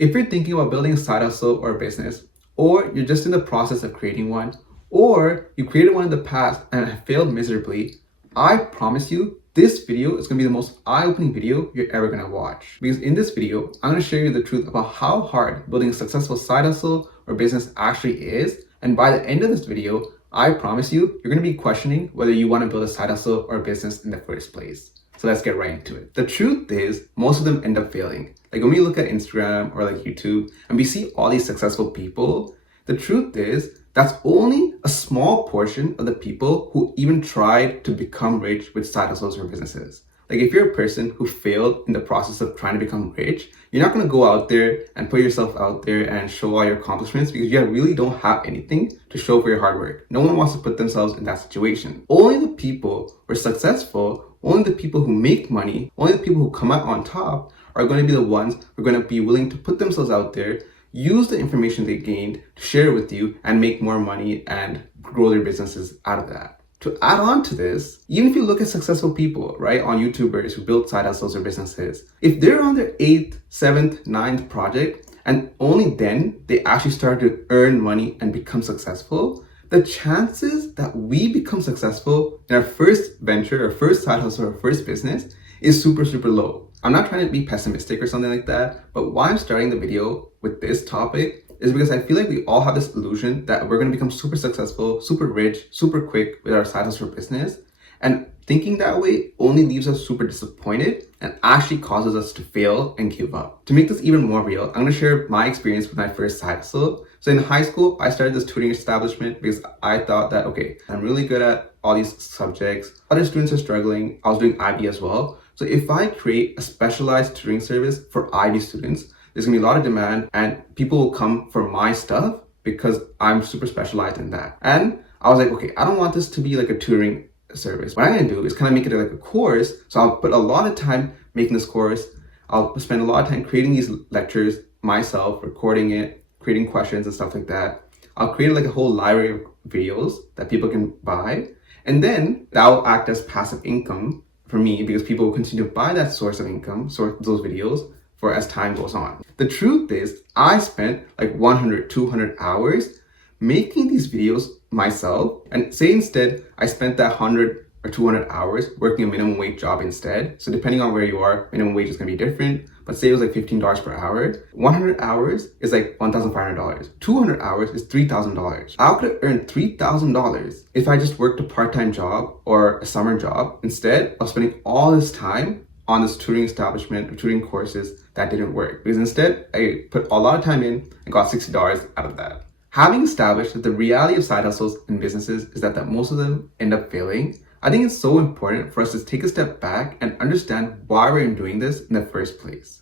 If you're thinking about building a side hustle or a business, or you're just in the process of creating one, or you created one in the past and have failed miserably, I promise you this video is going to be the most eye-opening video you're ever going to watch. Because in this video, I'm going to share you the truth about how hard building a successful side hustle or business actually is. And by the end of this video, I promise you, you're going to be questioning whether you want to build a side hustle or a business in the first place. So let's get right into it. The truth is, most of them end up failing. Like when we look at Instagram or like YouTube and we see all these successful people, the truth is that's only a small portion of the people who even tried to become rich with side hustles or businesses. Like if you're a person who failed in the process of trying to become rich, you're not going to go out there and put yourself out there and show all your accomplishments because you really don't have anything to show for your hard work. No one wants to put themselves in that situation. Only the people who are successful, only the people who make money, only the people who come out on top are going to be the ones who are going to be willing to put themselves out there, use the information they gained to share it with you and make more money and grow their businesses out of that. To add on to this, even if you look at successful people, right, on YouTubers who build side hustles or businesses, if they're on their 8th, 7th, 9th project and only then they actually start to earn money and become successful, the chances that we become successful in our first venture or first side hustle or first business is super, super low. I'm not trying to be pessimistic or something like that, but why I'm starting the video with this topic is because I feel like we all have this illusion that we're going to become super successful, super rich, super quick with our side hustle business. And thinking that way only leaves us super disappointed and actually causes us to fail and give up. To make this even more real, I'm going to share my experience with my first side hustle. So in high school, I started this tutoring establishment because I thought that, okay, I'm really good at all these subjects. Other students are struggling. I was doing IB as well. So if I create a specialized tutoring service for IB students, there's gonna be a lot of demand and people will come for my stuff because I'm super specialized in that. And I was like, okay, I don't want this to be like a tutoring service. What I'm gonna do is kind of make it like a course. So I'll put a lot of time making this course. I'll spend a lot of time creating these lectures myself, recording it, creating questions and stuff like that. I'll create like a whole library of videos that people can buy. And then that will act as passive income for me because people will continue to buy that source of income, those videos, for as time goes on. The truth is, I spent like 100, 200 hours making these videos myself. And say instead, I spent that 100 or 200 hours working a minimum wage job instead. So depending on where you are, minimum wage is gonna be different. But say it was like $15 per hour. 100 hours is like $1,500. 200 hours is $3,000. I could have earned $3,000 if I just worked a part-time job or a summer job instead of spending all this time on this tutoring establishment or tutoring courses that didn't work. Because instead, I put a lot of time in and got $60 out of that. Having established that the reality of side hustles and businesses is that most of them end up failing, I think it's so important for us to take a step back and understand why we're doing this in the first place.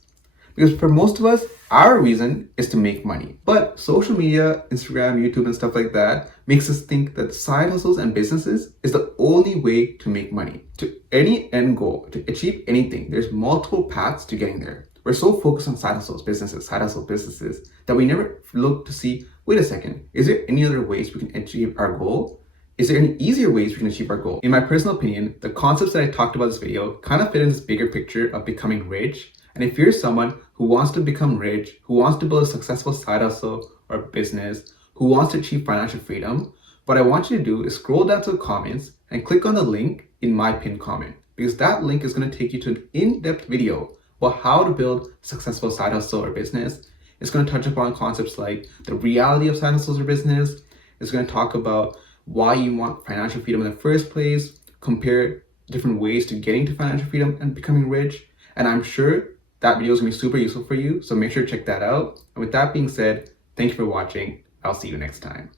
Because for most of us, our reason is to make money. But social media, Instagram, YouTube, and stuff like that makes us think that side hustles and businesses is the only way to make money. To any end goal, to achieve anything, there's multiple paths to getting there. We're so focused on side hustle businesses, that we never look to see, wait a second, is there any other ways we can achieve our goal? Is there any easier ways we can achieve our goal? In my personal opinion, the concepts that I talked about in this video kind of fit in this bigger picture of becoming rich. And if you're someone who wants to become rich, who wants to build a successful side hustle or business, who wants to achieve financial freedom, what I want you to do is scroll down to the comments and click on the link in my pinned comment, because that link is going to take you to an in-depth video about how to build a successful side hustle or business. It's going to touch upon concepts like the reality of side hustles or business. It's going to talk about why you want financial freedom in the first place, compare different ways to getting to financial freedom and becoming rich. And I'm sure that video is going to be super useful for you. So make sure to check that out. And with that being said, thank you for watching. I'll see you next time.